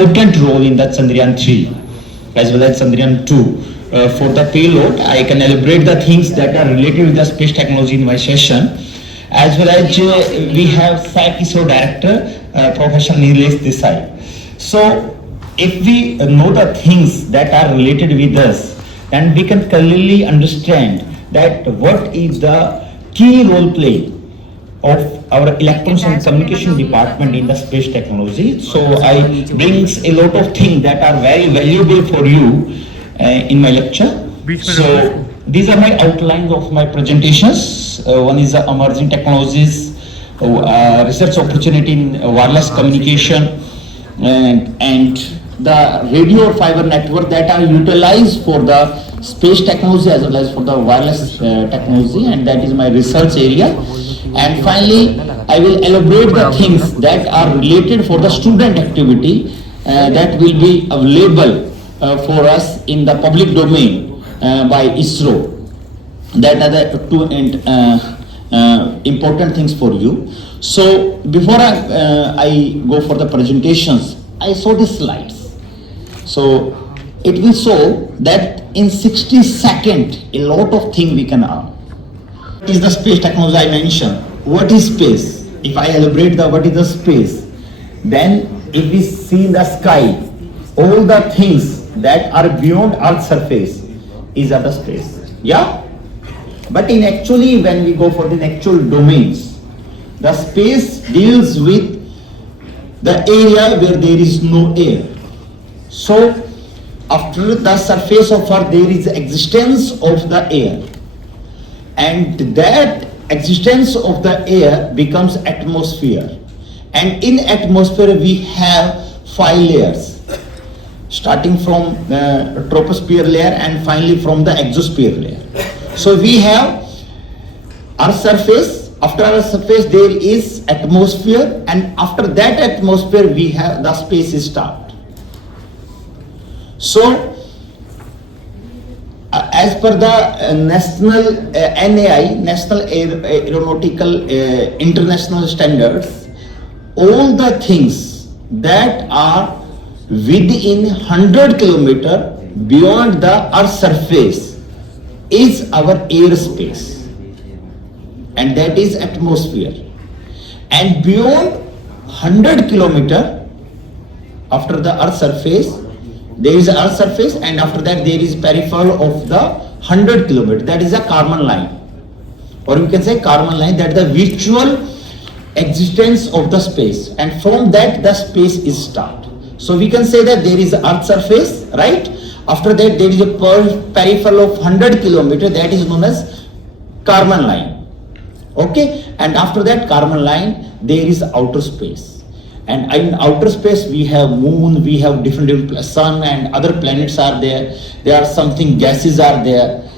important role in the Chandrayaan 3 as well as Chandrayaan 2. For the payload, I can elaborate the things that are related with the space technology in my session, as well as we have SAC ISRO Director, Professor Nilesh Desai. So, if we know the things that are related with us, then we can clearly understand that what is the key role play of our electronics and communication department in the space technology. So I brings a lot of things that are very valuable for you in my lecture. So these are my outlines of my presentations. One is the emerging technologies, research opportunity in wireless communication, and the radio or fiber network that are utilized for the space technology as well as for the wireless technology, and that is my research area. And finally, I will elaborate the things that are related for the student activity that will be available for us in the public domain by ISRO. That are the two important things for you. So before I go for the presentations, I saw the slides. So it will show that in 60 seconds, a lot of things we can earn. What is the space technology I mentioned? What is space? If I elaborate the what is the space, then if we see in the sky, all the things that are beyond Earth's surface is other space. Yeah? But in actually, when we go for the actual domains, the space deals with the area where there is no air. So after the surface of Earth, there is existence of the air. And that existence of the air becomes atmosphere. And in atmosphere, we have 5 layers, starting from the troposphere layer and finally from the exosphere layer. So we have our surface. After our surface, there is atmosphere, and after that atmosphere, we have the space start. So as per the national NAI, National Aeronautical International Standards, all the things that are within 100 kilometer beyond the Earth's surface is our airspace, and that is atmosphere. And beyond 100 kilometer after the Earth's surface, there is Earth's surface, and after that there is peripheral of the 100 kilometer. That is a Kármán line, or you can say Kármán line, that the virtual existence of the space, and from that the space is start. So we can say that there is Earth's surface, right? After that there is a peripheral of 100 kilometer, that is known as Kármán line. Okay, and after that Kármán line there is outer space. And in outer space, we have moon, we have different sun and other planets are there. There are something gases are there,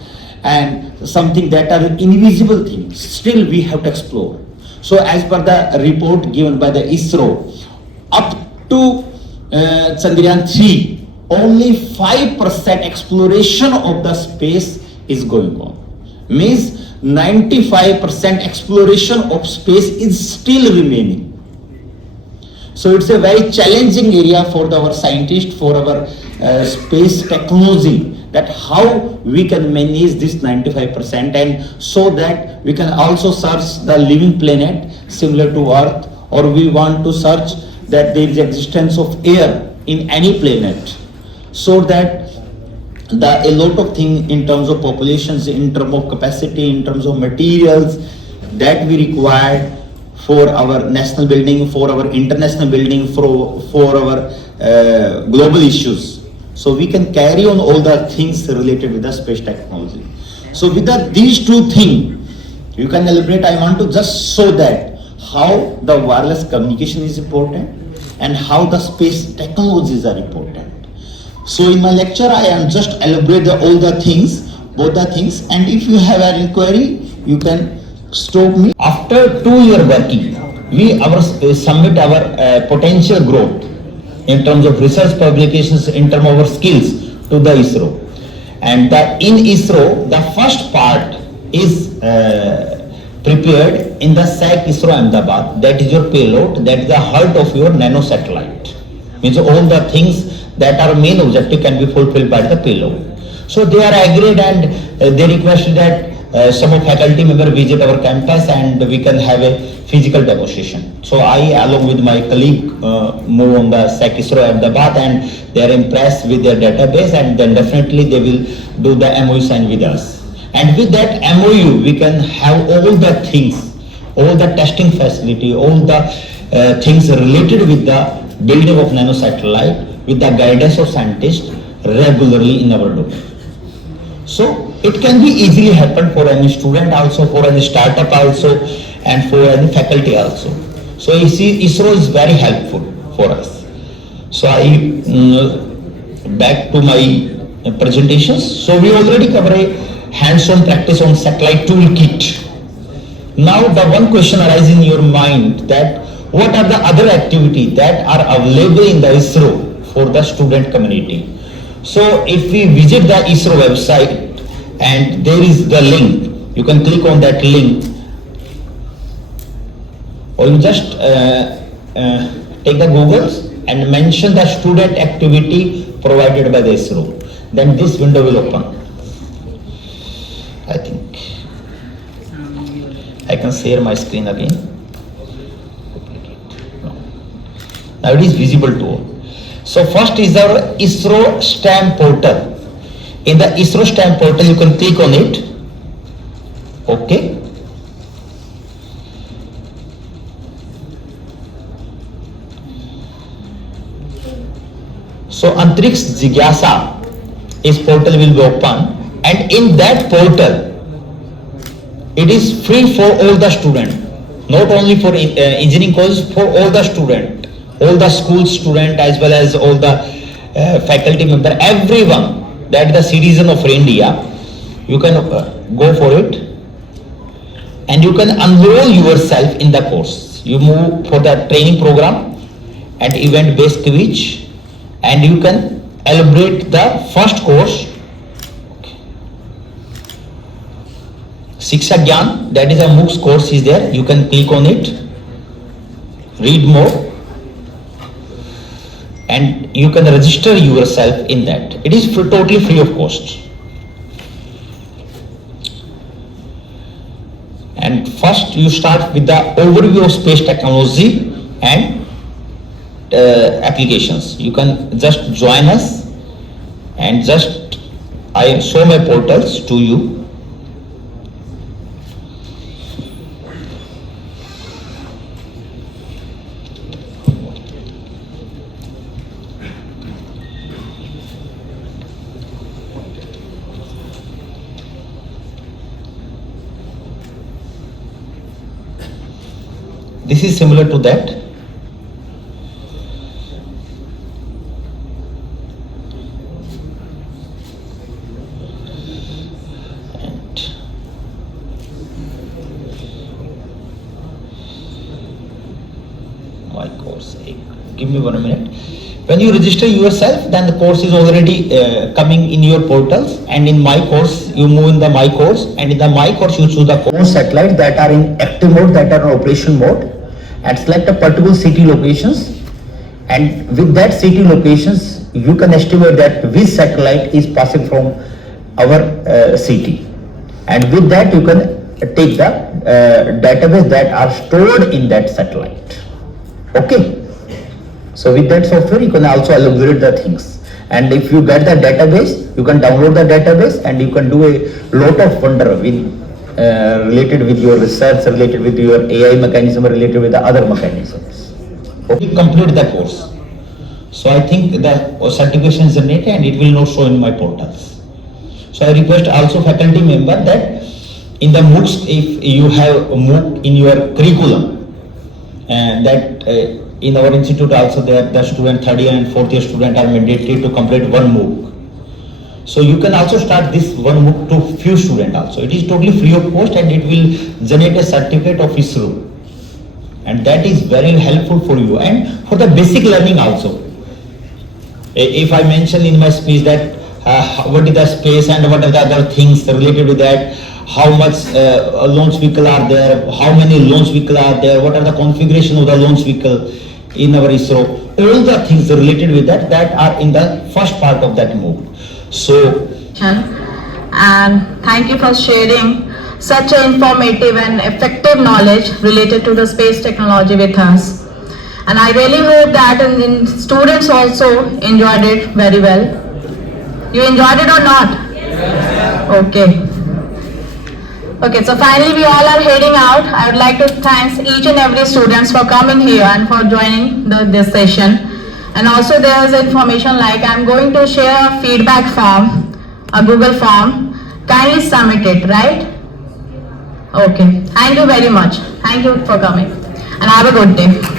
and something that are invisible things. Still, we have to explore. So, as per the report given by the ISRO, up to Chandrayaan 3, only 5% exploration of the space is going on. Means 95% exploration of space is still remaining. So it's a very challenging area for our scientists, for our space technology, that how we can manage this 95%, and so that we can also search the living planet similar to Earth, or we want to search that there is existence of air in any planet, so that a lot of things in terms of populations, in terms of capacity, in terms of materials that we require for our national building, for our international building, for our global issues. So we can carry on all the things related with the space technology. So with these two things, you can elaborate. I want to just show that how the wireless communication is important and how the space technologies are important. So in my lecture, I am just elaborate all the things, both the things, and if you have an inquiry, you can stop me. After 2 year working, we submit our potential growth in terms of research publications, in terms of our skills to the ISRO. And in ISRO, the first part is prepared in the SAC ISRO Ahmedabad. That is your payload, that is the heart of your nano satellite. Means all the things that are main objective can be fulfilled by the payload. So they are agreed, and they requested that some of faculty member visit our campus and we can have a physical demonstration. So I, along with my colleague, move on the ISRO Ahmedabad, and they are impressed with their database, and then definitely they will do the MOU sign with us. And with that MOU, we can have all the things, all the testing facility, all the things related with the building of nanosatellite, with the guidance of scientists regularly in our domain. So it can be easily happen for any student also, for any startup also, and for any faculty also. So you see, ISRO is very helpful for us. So I back to my presentations. So we already cover a hands-on practice on satellite toolkit. Now the one question arises in your mind, that what are the other activities that are available in the ISRO for the student community? So if we visit the ISRO website, and there is the link, you can click on that link, or you just take the Googles and mention the student activity provided by the ISRO. Then this window will open. I think I can share my screen again. No. Now it is visible to all. So first is our ISRO STEM portal. In the ISRO STEM portal, you can click on it. Okay. So Antriksh Jigyasa is portal will be open, and in that portal, it is free for all the students, not only for engineering courses, for all the students, all the school student as well as all the faculty member, everyone that is the citizen of India. You can go for it, and you can enroll yourself in the course. You move for the training program and event based quiz, and you can elaborate the first course, Shiksha Gyan, that is a MOOCs course is there. You can click on it, read more, and you can register yourself in that. It is totally free of cost. And first you start with the overview of space technology and applications. You can just join us, and just I show my portals to you. This is similar to that. And my course, give me 1 minute. When you register yourself, then the course is already coming in your portals, and in MyCourse you move in the MyCourse, and in the MyCourse you choose the course satellites that are in active mode, that are in operation mode, and select a particular city locations, and with that city locations you can estimate that which satellite is passing from our city, and with that you can take the database that are stored in that satellite. Okay. So with that software you can also elaborate the things, and if you get the database, you can download the database, and you can do a lot of wonder with related with your research, related with your AI mechanism, related with the other mechanisms. Okay. You complete the course. So I think the certification is generated, and it will not show in my portals. So I request also faculty member that in the MOOCs, if you have a MOOC in your curriculum, and that in our institute also there, the student, third year and fourth year student are mandated to complete one MOOC. So you can also start this one MOOC to few students also. It is totally free of cost, and it will generate a certificate of ISRO, and that is very helpful for you and for the basic learning also. If I mention in my speech that what is the space and what are the other things related with that, how much launch vehicle are there, how many launch vehicle are there, what are the configuration of the launch vehicle, in our ISRO. All the things related with that are in the first part of that MOOC. So, and thank you for sharing such an informative and effective knowledge related to the space technology with us. And I really hope that students also enjoyed it very well. You enjoyed it or not? Okay. Okay, so finally we all are heading out. I would like to thank each and every students for coming here and for joining this session. And also there is information like I'm going to share a feedback form, a Google form. Kindly submit it, right? Okay. Thank you very much. Thank you for coming. And have a good day.